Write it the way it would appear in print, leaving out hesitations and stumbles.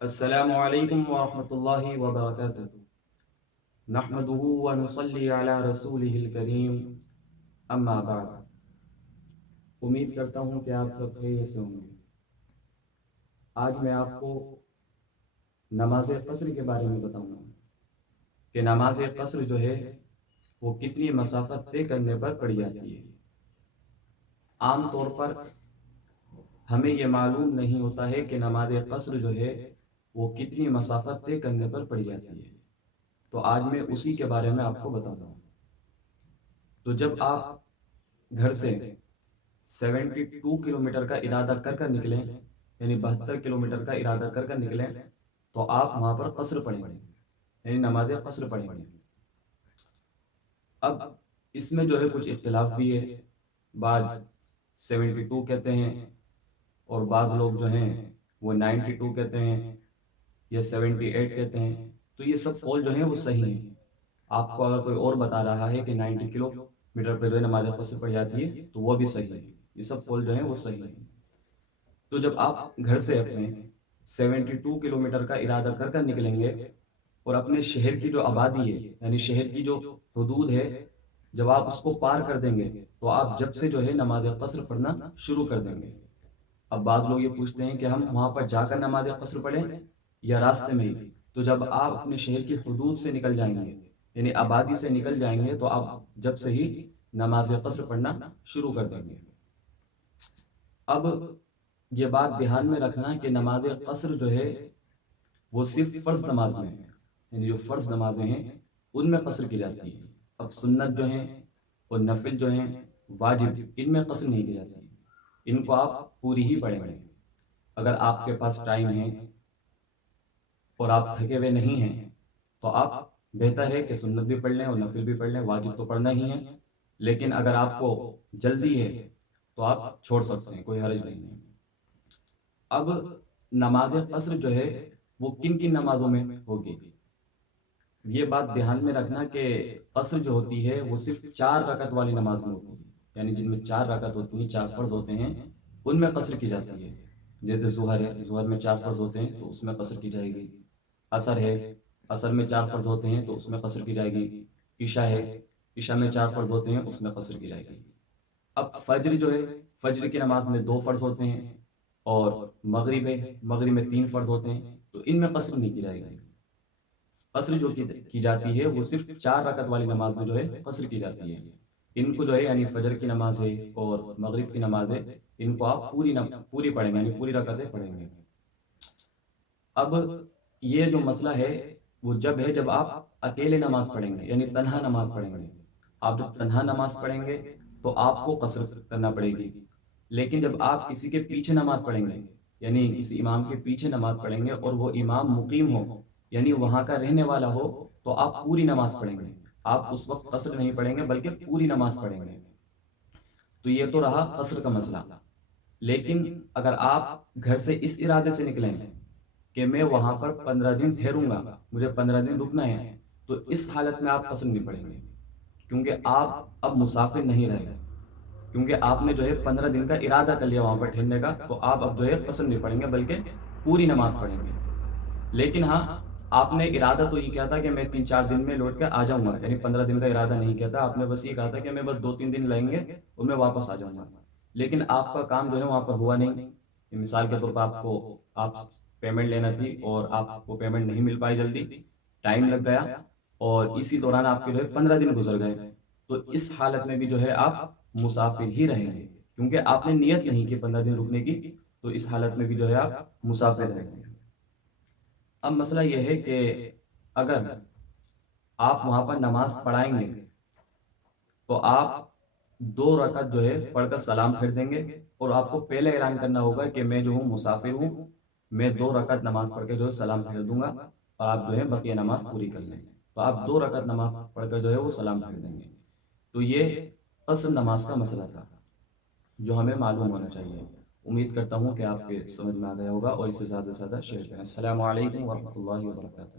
السلام علیکم ورحمۃ اللہ وبرکاتہ، نحمده ونصلی علی رسولہ الکریم، اما بعد۔ امید کرتا ہوں کہ آپ سب خیریت سے ہوں گے۔ آج میں آپ کو نماز قصر کے بارے میں بتاؤں گا کہ نماز قصر جو ہے وہ کتنی مسافت طے کرنے پر پڑ جاتی ہے۔ عام طور پر ہمیں یہ معلوم نہیں ہوتا ہے کہ نماز قصر جو ہے وہ کتنی مسافت طے کرنے پر پڑ جاتی ہے، تو آج میں اسی کے بارے میں آپ کو بتاتا ہوں۔ تو جب آپ گھر سے 72 کلومیٹر کا ارادہ کر کر نکلیں، یعنی 72 کلومیٹر کا ارادہ کر کر نکلیں، تو آپ وہاں پر قصر پڑھیں گے، یعنی نماز قصر پڑھیں گے۔ اب اس میں جو ہے کچھ اختلاف بھی ہے، بعض 72 کہتے ہیں اور بعض لوگ جو ہیں وہ 92 کہتے ہیں یا 78 کہتے ہیں۔ تو یہ سب قول جو ہیں وہ صحیح ہیں۔ آپ کو اگر کوئی اور بتا رہا ہے کہ 90 کلو میٹر پہ جو ہے نماز قصر پڑ جاتی ہے تو وہ بھی صحیح ہے، یہ سب قول جو ہیں وہ صحیح ہیں۔ تو جب آپ گھر سے اپنے 72 کلومیٹر کا ارادہ کر کر نکلیں گے اور اپنے شہر کی جو آبادی ہے، یعنی شہر کی جو حدود ہے، جب آپ اس کو پار کر دیں گے تو آپ جب سے جو ہے نماز قصر پڑھنا شروع کر دیں گے۔ اب بعض لوگ یہ پوچھتے ہیں کہ ہم وہاں پر جا کر نماز قصر پڑھیں یا راستے میں ہی؟ تو جب آپ اپنے شہر کی حدود سے نکل جائیں گے، یعنی آبادی سے نکل جائیں گے، تو آپ جب سے ہی نماز قصر پڑھنا شروع کر دیں گے۔ اب یہ بات دھیان میں رکھنا کہ نماز قصر جو ہے وہ صرف فرض نماز میں ہے، یعنی جو فرض نمازیں ہیں ان میں قصر کی جاتی ہے۔ اب سنت جو ہیں اور نفل جو ہیں واجب، ان میں قصر نہیں کی جاتی، ان کو آپ پوری ہی پڑھیں گے۔ اگر آپ کے پاس ٹائم ہے اور آپ تھکے ہوئے نہیں ہیں تو آپ بہتر ہے کہ سنت بھی پڑھ لیں اور نفل بھی پڑھ لیں، واجب تو پڑھنا ہی ہے، لیکن اگر آپ کو جلدی ہے تو آپ چھوڑ سکتے ہیں، کوئی حرج نہیں ہے۔ اب نماز قصر جو ہے وہ کن کن نمازوں میں ہوگی؟ یہ بات دھیان میں رکھنا کہ قصر جو ہوتی ہے وہ صرف 4 رکعت والی نماز میں ہوتی ہے، یعنی جن میں 4 رکعت ہوتی ہیں، 4 فرض ہوتے ہیں، ان میں قصر کی جاتی ہے۔ جیسے ظہر ہے، ظہر میں 4 فرض ہوتے ہیں تو اس میں قصر کی جائے گی۔ عصر ہے، عصر میں 4 فرض ہوتے ہیں تو اس میں قصر کی جائے گی۔ عشاء ہے، عشاء میں 4 فرض ہوتے ہیں، اس میں قصر کی جائے گی۔ اب فجر جو ہے، فجر کی نماز میں 2 فرض ہوتے ہیں، اور مغرب ہے، مغرب میں 3 فرض ہوتے ہیں، تو ان میں قصر نہیں کی جائے گی۔ قصر جو کی جاتی ہے وہ صرف 4 رکعت والی نماز میں جو ہے قصر کی جاتی ہے۔ ان کو جو ہے یعنی فجر کی نماز ہے اور مغرب کی نماز ہے، ان کو آپ پوری پڑھیں گے، یعنی پوری رکعتیں پڑھیں گے۔ اب یہ جو مسئلہ ہے وہ جب ہے جب آپ اکیلے نماز پڑھیں گے، یعنی تنہا نماز پڑھیں گے۔ آپ جب تنہا نماز پڑھیں گے تو آپ کو قصر کرنا پڑے گی، لیکن جب آپ کسی کے پیچھے نماز پڑھیں گے، یعنی کسی امام کے پیچھے نماز پڑھیں گے اور وہ امام مقیم ہو، یعنی وہاں کا رہنے والا ہو، تو آپ پوری نماز پڑھیں گے۔ آپ اس وقت قصر نہیں پڑھیں گے بلکہ پوری نماز پڑھیں گے۔ تو یہ تو رہا قصر کا مسئلہ۔ لیکن اگر آپ گھر سے اس ارادے سے نکلیں کہ میں وہاں پر 15 دن ٹھہروں گا، مجھے 15 دن رکنا ہے، تو اس حالت میں آپ قصر نہیں پڑھیں گے، کیونکہ آپ اب مسافر نہیں رہے، کیونکہ آپ نے جو ہے 15 دن کا ارادہ کر لیا وہاں پر ٹھہرنے کا، تو آپ اب جو ہے قصر نہیں پڑھیں گے بلکہ پوری نماز پڑھیں گے۔ لیکن ہاں، آپ نے ارادہ تو یہ کیا تھا کہ میں 3-4 دن میں لوٹ کے آ جاؤں گا، یعنی 15 دن کا ارادہ نہیں کیا تھا، آپ نے بس یہ کہا تھا کہ میں بس 2-3 دن لگیں گے اور میں واپس آ جاؤں گا۔ لیکن آپ کا کام جو ہے وہاں پر ہوا نہیں۔ مثال کے طور پر آپ پیمنٹ لینا تھی اور آپ کو پیمنٹ نہیں مل پائی، جلدی ٹائم لگ گیا، اور اسی دوران آپ کے جو ہے 15 دن گزر گئے، تو اس حالت میں بھی جو ہے آپ مسافر ہی رہیں گے، کیونکہ آپ نے نیت نہیں کی 15 دن رکنے کی، تو اس حالت میں بھی جو ہے آپ مسافر رہیں گے۔ اب مسئلہ یہ ہے کہ اگر آپ وہاں پر نماز پڑھائیں گے تو آپ 2 رکعت جو ہے پڑھ کر سلام پھیر دیں گے، اور آپ کو پہلے اعلان کرنا ہوگا کہ میں جو ہوں مسافر ہوں، میں 2 رکعت نماز پڑھ کے جو ہے سلام پھیر دوں گا، اور آپ جو ہے بقیہ نماز پوری کر لیں۔ تو آپ 2 رکعت نماز پڑھ کر جو ہے وہ سلام پھیر دیں گے۔ تو یہ قصر نماز کا مسئلہ تھا جو ہمیں معلوم ہونا چاہیے۔ امید کرتا ہوں کہ آپ کے سمجھ میں آ گیا ہوگا، اور اسے زیادہ سے زیادہ شیئر کریں۔ السلام علیکم ورحمۃ اللہ وبرکاتہ۔